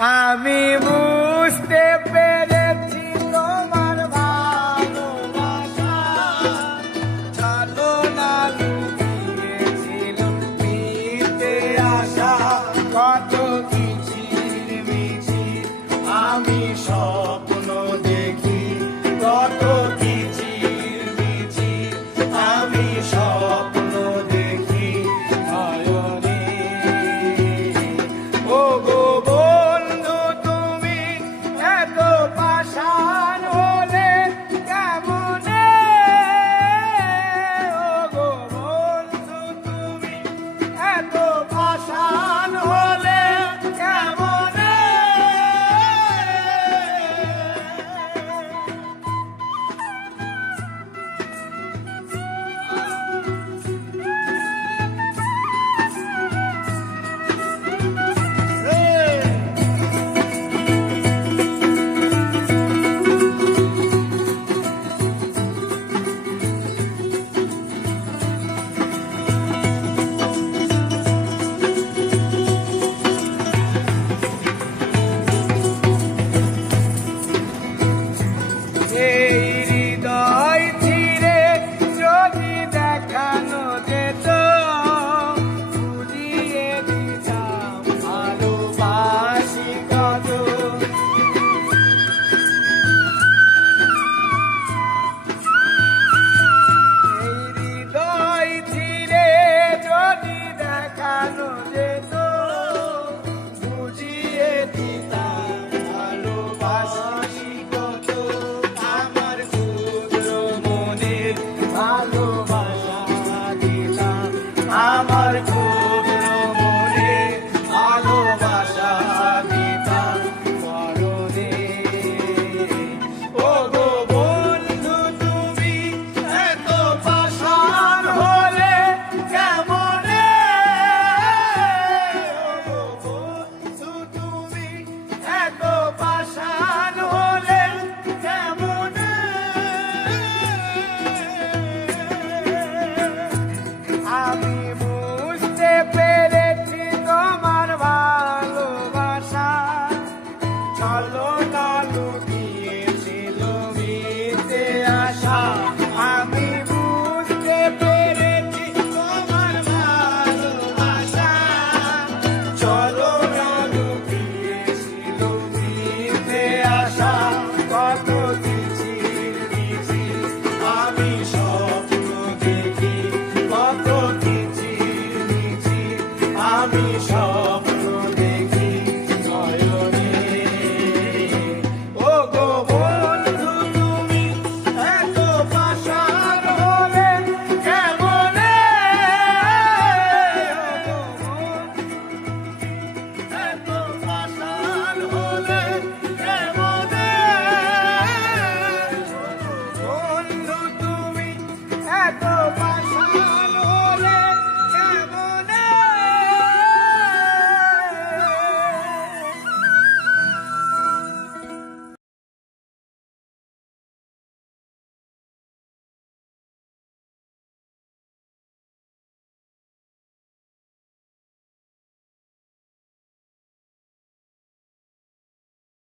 আমি বুঝতে পেরেছি তোমার ভালোবাসা। না কত কিচির আমি সব আমি সব